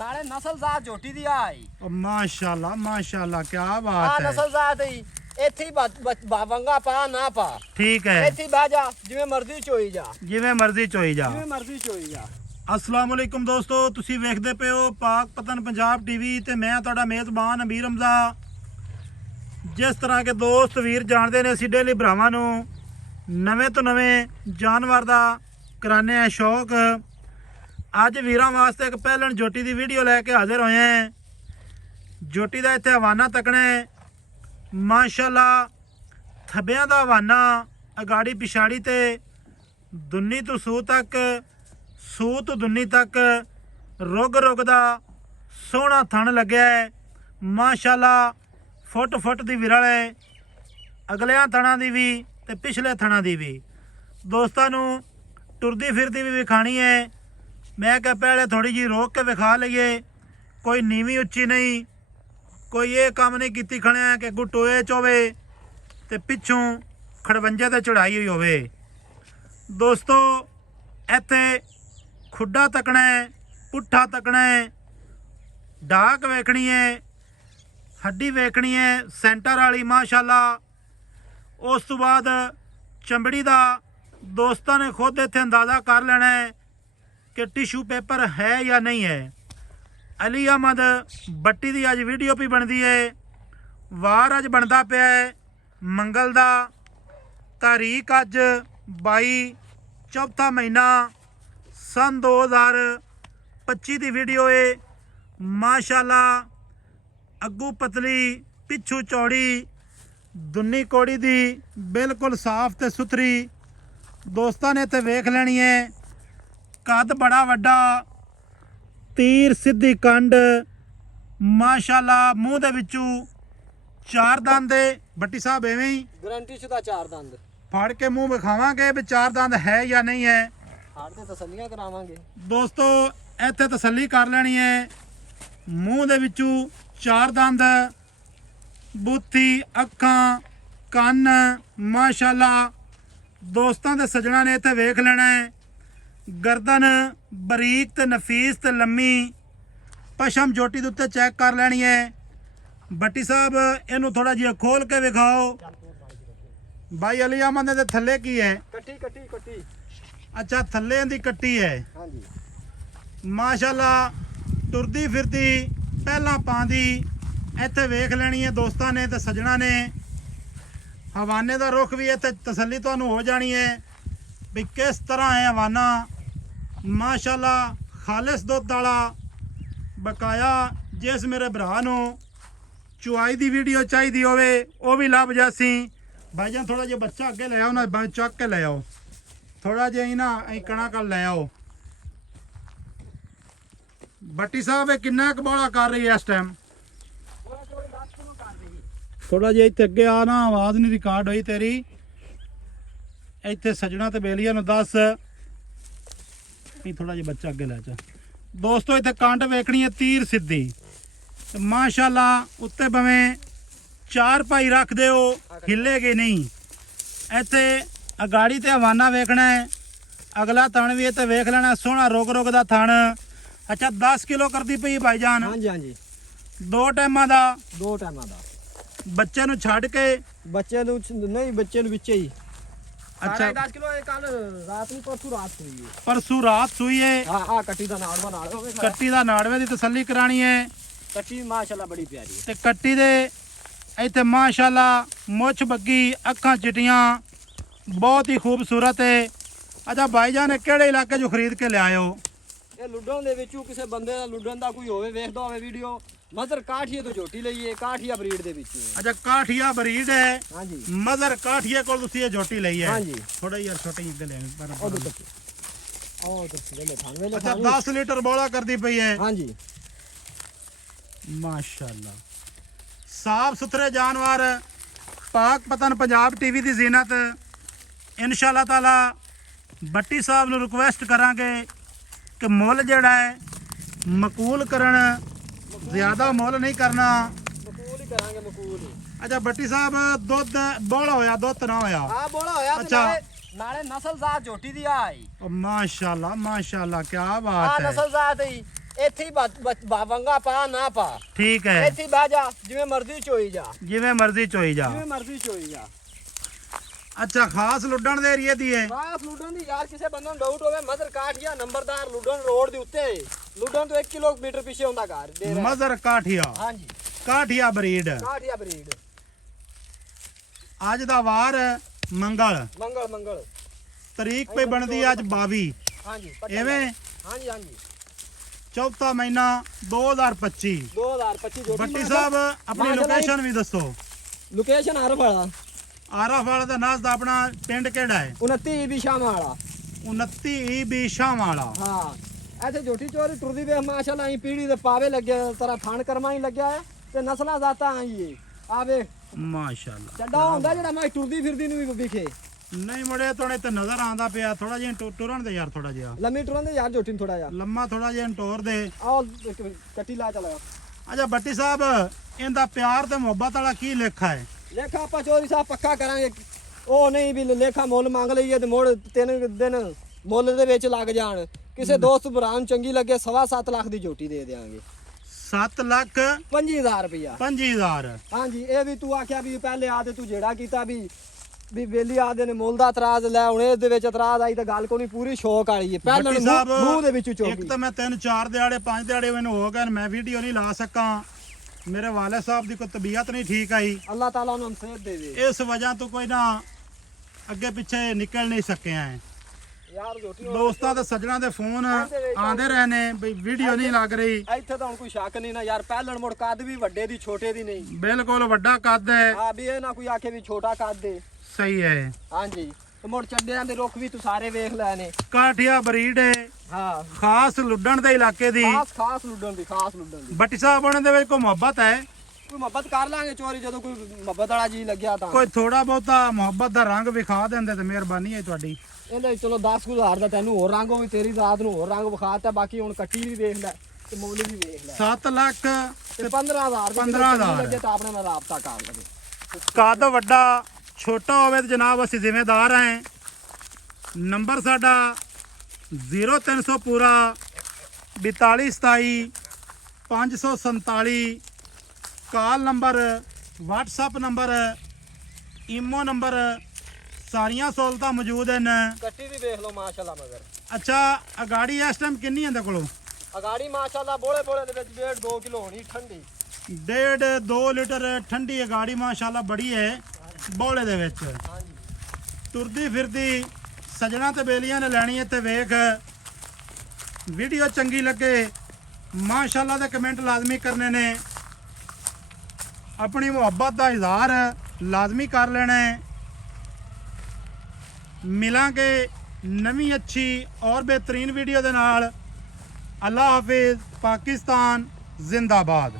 ਨਾਲੇ ਨਸਲਜ਼ਾਤ ਝੋਟੀ ਦੀ ਆਈ ਮਾਸ਼ਾਅੱਲਾ ਕੀ ਬਾਤ ਹੈ। ਨਸਲਜ਼ਾਤ ਹੀ ਇੱਥੇ ਹੀ ਵੰਗਾ ਪਾ ਨਾ ਪਾ ਠੀਕ ਹੈ, ਇੱਥੇ ਬਹਿ ਜਾ ਜਿਵੇਂ ਮਰਜ਼ੀ ਚੋਈ ਜਾ ਜਿਵੇਂ ਮਰਜ਼ੀ ਚੋਈ ਜਾ। अस्सलाम वालेकुम दोस्तों, तुसी वेखदे पे हो पाक पतन पंजाब टीवी ते मैं तुहाडा मेज़बान अमीर हमजा। जिस तरह के दोस्त वीर जानते ने असीं डेली भरावां नूं नवें तो नवें जानवर दा कराने हैं शौक। अज वीरां वास्ते एक पहलन जोटी दी वीडियो लैके हाजिर होए हैं। जोटी दा इत्थे हवाना तकना है माशाअल्लाह, थब्बियां दा हवाना अगाड़ी पिछाड़ी ते दुन्नी तो सूह तक, सूह तो दुन्नी तक रुग रुग दा सोहना थण लग्या है माशाअल्लाह। फुट फुट दी विरल है अगलियां थणां दी भी ते पिछले थणां दी भी। दोस्तां नूं टुरदी फिरदी भी विखाणी है। मैं क्या पहले थोड़ी जी रोक के विखा लईए, कोई नीवी उच्ची नहीं, कोई ये काम नहीं कीती खड़े कि अगू टोए चोवे ते पिछों खड़वंजे ते चढ़ाई हुई होवे। दोस्तों इत्थे खुड्डा तकना है, पुट्ठा तकना है, डाक वेखनी है, हड्डी वेखनी है सेंटर वाली माशाअल्लाह। उस तो बाद चमड़ी का दोस्तों ने खुद इत्थे अंदाज़ा कर लेना है कि टिशू पेपर है या नहीं है। अली अहमद बट्टी की अज वीडियो भी बनती है। वार अज बनता पिया है मंगल का, तारीख अज 22 चौथा महीना सन 2025 की वीडियो है माशाअल्लाह। अग्गू पतली पिछू चौड़ी, दुन्नी कोड़ी दी बिल्कुल साफ ते सुथरी। दोस्तों ने इत्थे वेख लेनी है। कद बड़ा वड्डा, तीर सीधी कंड माशाअल्लाह। मूँह दे विचू चार दंद है बट्टी साहब, एवें ही गारंटी शुदा चार दंद फाड़ के मूँह विखावांगे भी चार दंद है या नहीं है। हाड़ ते तसल्लियां करावांगे। दोस्तों इत्थे तसल्ली कर लेनी है। मूँह दे विचू चार दंद, बूथी, अखां, कन माशाअल्लाह। दोस्तों दे सजना ने इत्थे वेख लेना है। गर्दन बरीक ते नफीस ते लम्मी। पशम जोटी दे उत्ते चेक कर लेनी है। बट्टी साहब इनू थोड़ा जिहा खोल के विखाओ। भाई अली अहमद दे थल्ले की है? कट्टी अच्छा, थल्ले दी कट्टी है। हाँ जी माशाअल्लाह। टुरदी फिरदी पहला पांदी इत्थे वेख लेनी है दोस्तों ने ते सजना ने। हवाने का रुख भी इत्थे तसल्ली तुहानू हो जानी है भी किस तरह है हवाना माशाअल्लाह। खालिस दुध वाला बकाया। जिस मेरे भरा नू चुआई दी वीडियो चाहिए होवे वो भी लभ जासी। भाईजान थोड़ा जिहा बच्चा अगे ले आओ ना, चक के ले आओ थोड़ा जिहा ही ना कणा कर ले आओ। बट्टी साहब किन्ना क बौला कर रही है इस टाइम? थोड़ा जिहा इत्थे अगे आ ना, आवाज़ नहीं रिकॉर्ड हुई तेरी। इत्थे सजना ते बेलिया नूं दस थोड़ा जिहा बच्चा अगे लै जा। दोस्तों इत्थे कंड वेखनी है तीर सीधी माशाअल्लाह। उत्ते भावें चार भाई रख दे हिलेगी नहीं। इत्थे अगाड़ी ते हवाना वेखना है। अगला थण भी इत्थे वेख लेना, सोहना रुग रुग दा थण। अच्छा 10 किलो करती पई भाईजान? हाँ जी हाँ जी, दो टाइमां दा? दो टाइमां दा। बच्चे नूं छड्ड के? बच्चे नूं नहीं, बच्चे नूं विच ही। अच्छा 10 किलो कल रात नूं, परसों रात सुई है। परसों रात सुई है। हाँ कट्टी दा नाड़वा नाल होवे। कट्टी दा नाड़वे दी तसल्ली करानी है। कट्टी माशाअल्लाह बड़ी प्यारी है। ते कट्टी दे इत्थे माशाअल्लाह मुछ बग्गी, अखां चिटियां, बहुत ही खूबसूरत है। अच्छा भाईजान किहड़े इलाके जो खरीद के ले आए हो? ਇਹ ਲੁੱਡਣ ਦੇ ਵਿੱਚੋਂ ਕਿਸੇ ਬੰਦੇ ਦਾ ਲੁੱਡਣ ਦਾ ਕੋਈ ਹੋਵੇ, ਵੇਖਦਾ ਹੋਵੇ ਵੀਡੀਓ, ਮਜ਼ਰ ਕਾਠੀਏ ਤੋਂ ਝੋਟੀ ਲਈਏ, ਕਾਠੀਆ ਬਰੀਡ ਦੇ ਵਿੱਚ। अच्छा काठिया बरीड है। हाँ जी मदर काठिया को तुसी ये झोटी लई है। हाँ जी। थोड़ा यार छोटे ही ले और वेले थान वेले अच्छा थान। 10 लीटर बौला करती पई है। हाँ जी माशाअल्लाह। साफ सुथरे जानवर। पाक पतन पंजाब टीवी की जीनत। इंशाअल्लाह ताला बट्टी साहब नूं रिक्वेस्ट करांगे कि मुल जिहड़ा है मकूल करन, ज़्यादा मुल नहीं करना। मकूल ही करांगे, मकूल ही। अच्छा बट्टी साहब दुध बौला होया, दुध ना होया? हाँ बोला होया। अच्छा नाले नस्लजात झोटी दी आई। माशाअल्लाह माशाअल्लाह क्या हाँ बात है। नस्लजात ही ਇੱਥੇ ਹੀ ਵੰਗਾ ਪਾ ਨਾ ਪਾ, ਠੀਕ ਹੈ, ਇੱਥੇ ਹੀ ਬਹਿ ਜਾ, ਜਿਵੇਂ ਮਰਜ਼ੀ ਚੋਈ ਜਾ, ਜਿਵੇਂ ਮਰਜ਼ੀ ਚੋਈ ਜਾ। ਜਿਵੇਂ ਮਰਜ਼ੀ ਚੋਈ ਜਾ। ਅੱਛਾ, ਖਾਸ ਲੁੱਡਣ ਦੇ ਏਰੀਏ ਦੀ ਹੈ। ਖਾਸ ਲੁੱਡਣ ਦੀ ਯਾਰ, ਕਿਸੇ ਬੰਦੇ ਨੂੰ ਡਾਊਟ ਹੋਵੇ ਮਜ਼ਰ ਕਾਠੀਆ ਨੰਬਰਦਾਰ ਲੁੱਡਣ ਰੋਡ ਦੇ ਉੱਤੇ, ਲੁੱਡਣ ਤੋਂ 1 ਕਿਲੋਮੀਟਰ ਪਿੱਛੇ ਹੁੰਦਾ ਘਰ। ਮਜ਼ਰ ਕਾਠੀਆ, ਹਾਂਜੀ, ਕਾਠੀਆ ਬਰੀਡ। ਕਾਠੀਆ ਬਰੀਡ। ਅੱਜ ਦਾ ਵਾਰ ਮੰਗਲ, ਮੰਗਲ ਤਰੀਕ ਪੇ ਬਣਦੀ ਅੱਜ 22। ਹਾਂਜੀ ਐਵੇਂ ਹਾਂਜੀ ਚੌਥਾ ਮਹੀਨਾ 2025। 2025 ਜੋਟੀ। ਬੱਟੀ ਸਾਹਿਬ ਆਪਣੀ ਲੋਕੇਸ਼ਨ ਵੀ ਦੱਸੋ। ਲੋਕੇਸ਼ਨ ਆਰਫ ਵਾਲਾ। ਆਰਫ ਵਾਲਾ ਦਾ ਨਾਮ ਦਾ ਆਪਣਾ ਪਿੰਡ ਕਿਹੜਾ ਹੈ? 29 ਵੀ ਸ਼ਾਮ ਵਾਲਾ। 29 ਈ ਸ਼ਾਮ ਵਾਲਾ। ਹਾਂ, ਇੱਥੇ ਜੋਟੀ ਚੋਰੀ ਟੁਰਦੀ ਵੇ ਮਾਸ਼ਾਅੱਲਾ ਹੀ ਪੀੜੀ ਦੇ ਪਾਵੇ ਲੱਗੇ ਤਰਾ ਥਣ ਕਰਮਾ ਹੀ ਲੱਗਿਆ ਹੈ ਤੇ ਨਸਲਾਂ ਜ਼ਾਤਾਂ ਆਈ ਆਵੇ ਮਾਸ਼ਾਅੱਲਾ। ਚੱਡਾ ਹੁੰਦਾ ਜਿਹੜਾ ਮੈਂ ਟੁਰਦੀ ਫਿਰਦੀ ਨੂੰ ਵੀ ਵਿਖੇ। ਨਹੀਂ ਮੁੜੇ ਤੋੜੇ ਤੇ ਨਜ਼ਰ ਆਂਦਾ ਪਿਆ ਥੋੜਾ ਜਿਹਾ ਟੁਰਨ ਦੇ ਯਾਰ, ਥੋੜਾ ਜਿਹਾ ਲੰਮੀ ਟੁਰਨ ਦੇ ਯਾਰ ਜੋਟੀ ਨੂੰ ਥੋੜਾ ਜਿਹਾ ਲੰਮਾ, ਥੋੜਾ ਜਿਹਾ ਟੋਰ ਦੇ। ਆਹ ਕੱਟੀ ਲਾ ਚਲਾ। ਅੱਛਾ ਬੱਟੀ ਸਾਹਿਬ, ਇਹਦਾ ਪਿਆਰ ਤੇ ਮੁਹੱਬਤ ਵਾਲਾ ਕੀ ਲੇਖਾ ਹੈ? ਲੇਖਾ ਆਪਾਂ ਚੋਰੀ ਸਾਹਿਬ ਪੱਕਾ ਕਰਾਂਗੇ। ਉਹ ਨਹੀਂ ਵੀ ਲੇਖਾ ਮੁੱਲ ਮੰਗ ਲਈਏ ਤੇ ਮੋੜ 3 ਦਿਨ ਮੁੱਲ ਦੇ ਵਿੱਚ ਲੱਗ ਜਾਣ। ਕਿਸੇ ਦੋਸਤ ਭਰਾ ਨੂੰ ਚੰਗੀ ਲੱਗੇ 7.5 ਲੱਖ ਦੀ ਝੋਟੀ ਦੇ ਦੇਵਾਂਗੇ। 7,25,000 ਰੁਪਇਆ। 25,000। ਹਾਂਜੀ, ਇਹ ਵੀ ਤੂੰ ਆਖਿਆ ਵੀ ਪਹਿਲੇ ਆ ਤੇ ਤੂੰ ਜਿਹੜਾ ਕੀਤਾ ਵੀ ਵੇਲੀ ਆਦੇ ਨੇ ਮੁੱਲ ਦਾ ਇਤਰਾਜ਼ ਲੈ, ਹੁਣ ਇਸ ਦੇ ਵਿੱਚ ਇਤਰਾਜ਼ ਆਈ ਤਾਂ ਗੱਲ ਕੋਈ ਨਹੀਂ, ਪੂਰੀ ਸ਼ੌਕ ਵਾਲੀ ਹੈ। ਪਹਿਲਾਂ ਬੱਟੀ ਸਾਹਿਬ, ਮੂੰਹ ਦੇ ਵਿੱਚੋਂ ਚੋਕੀ। ਇੱਕ ਤਾਂ ਮੈਂ 3-4 ਦਿਹਾੜੇ 5 ਦਿਹਾੜੇ ਮੈਨੂੰ ਹੋ ਗਏ, ਮੈਂ ਵੀਡੀਓ ਨਹੀਂ ਲਾ ਸਕਾਂ। ਮੇਰੇ ਵਾਲੇ ਸਾਹਿਬ ਦੀ ਕੋਈ ਤਬੀਅਤ ਨਹੀਂ ਠੀਕ ਆਈ। ਅੱਲਾਹ ਤਾਲਾ ਨੂੰ ਸਿਹਤ ਦੇਵੇ। ਇਸ ਵਜ੍ਹਾ ਤੋਂ ਕੋਈ ਨਾ ਅੱਗੇ ਪਿੱਛੇ ਨਿਕਲ ਨਹੀਂ ਸਕਿਆ ਹੈ। ਯਾਰ ਜੋਟੀ ਦੋਸਤਾਂ ਤੇ ਸੱਜਣਾ ਦੇ ਫੋਨ ਆਉਂਦੇ ਰਹੇ ਨੇ ਵੀ ਵੀਡੀਓ ਨਹੀਂ ਲੱਗ ਰਹੀ। ਇੱਥੇ ਤਾਂ ਹੁਣ ਕੋਈ ਸ਼ੱਕ ਨਹੀਂ ਨਾ ਯਾਰ, ਪਹਿਲਣ ਮੁੜ ਕੱਦ ਵੀ ਵੱਡੇ ਦੀ ਛੋਟੇ ਦੀ ਨਹੀਂ, ਬਿਲਕੁਲ ਵੱਡਾ ਕੱਦ ਹੈ। ਹਾਂ ਵੀ ਇਹ ਨਾ ਕੋਈ ਆਖੇ ਵੀ ਛੋਟਾ ਕੱਦ ਦੇ। ਸਹੀ ਹੈ। ਹਾਂਜੀ, ਤੇ ਮੁੜ ਚੱਡਿਆਂ ਦੇ ਰੁੱਖ ਵੀ ਤੂੰ ਸਾਰੇ ਵੇਖ ਲੈ ਨੇ। ਕਾਠੀਆ ਬਰੀਡ ਹੈ, ਹਾਂ, ਖਾਸ ਲੁੱਡਣ ਦੇ ਇਲਾਕੇ ਦੀ। ਖਾਸ ਲੁੱਡਣ ਦੀ, ਖਾਸ ਲੁੱਡਣ ਦੀ। ਬੱਟੀ ਸਾਹਿਬ ਉਹਨਾਂ ਦੇ ਵਿੱਚ ਕੋਈ ਮੁਹੱਬਤ ਹੈ? ਕੋਈ ਮੁਹੱਬਤ ਕਰ ਲਾਂਗੇ ਚੋਰੀ, ਜਦੋਂ ਕੋਈ ਮੁਹੱਬਤ ਵਾਲਾ ਜੀ ਲੱਗਿਆ ਤਾਂ। ਕੋਈ ਥੋੜਾ ਬਹੁਤਾ ਮੁਹੱਬਤ ਦਾ ਰੰਗ ਵਿਖਾ ਦਿੰਦੇ ਤੇ ਮਿਹਰਬਾਨੀ ਹੈ ਤੁਹਾਡੀ। ਇਹਦੇ ਚਲੋ 10,000 ਦਾ ਤੈਨੂੰ ਹੋਰ ਰੰਗ, ਉਹ ਵੀ ਤੇਰੀ ਰਾਤ ਨੂੰ ਹੋਰ ਰੰਗ ਵਿਖਾਤਾ। ਬਾਕੀ ਹੁਣ ਕੱਟੀ ਵੀ ਵੇਖ ਲੈ ਤੇ ਮੁੱਲ ਵੀ ਵੇਖ ਲੈ। 7 ਲੱਖ ਤੇ 15,000 15,000 ਲੱਗੇ ਤਾਂ ਆਪਣੇ ਨਾਲ ਰਾਬਤਾ ਕਰ ਲਵੇ। ਕੱਦ ਵੱਡਾ ਛੋਟਾ ਹੋਵੇ ਤੇ ਜਨਾਬ ਅਸੀਂ ਜ਼ਿੰਮੇਦਾਰ ਹਾਂ। ਨੰਬਰ ਸਾਡਾ 0300 ਪੂਰਾ 4227 547। Call number, WhatsApp number, imo number, ਸਾਰੀਆਂ ਸਹੂਲਤਾਂ ਮੌਜੂਦ ਹਨ। ਕੱਟੀ ਵੀ ਵੇਖ ਲਓ ਮਾਸ਼ਾਅੱਲਾ ਮਗਰ। ਅੱਛਾ, ਅਗਾੜੀ ਇਸ ਟਾਈਮ ਕਿੰਨੀ ਹੈ ਇਹਦੇ ਕੋਲੋਂ? ਅਗਾੜੀ ਮਾਸ਼ਾਅੱਲਾ ਬੋਲੇ ਦੇ ਵਿੱਚ 1.5-2 ਕਿਲੋ ਹੋਣੀ ਠੰਡੀ। 1.5-2 ਲੀਟਰ ਠੰਡੀ ਅਗਾੜੀ ਮਾਸ਼ਾਅੱਲਾ ਬੜੀ ਹੈ ਬੋਲੇ ਦੇ ਵਿੱਚ। ਹਾਂਜੀ, ਤੁਰਦੀ ਫਿਰਦੀ ਸਜਣਾ ਤੇ ਬੇਲੀਆਂ ਨੇ ਲੈਣੀ ਹੈ ਤੇ ਵੇਖ। ਵੀਡੀਓ ਚੰਗੀ ਲੱਗੇ ਮਾਸ਼ਾਅੱਲਾ ਦੇ ਕਮੈਂਟ ਲਾਜ਼ਮੀ ਕਰਨੇ ਨੇ। ਆਪਣੀ ਮੁਹੱਬਤ ਦਾ ਇਜ਼ਹਾਰ ਲਾਜ਼ਮੀ ਕਰ ਲੈਣਾ ਹੈ। ਮਿਲਾਂਗੇ ਨਵੀਂ ਅੱਛੀ ਔਰ ਬਿਹਤਰੀਨ ਵੀਡੀਓ ਦੇ ਨਾਲ। ਅੱਲਾ ਹਾਫਿਜ਼। ਪਾਕਿਸਤਾਨ ਜ਼ਿੰਦਾਬਾਦ।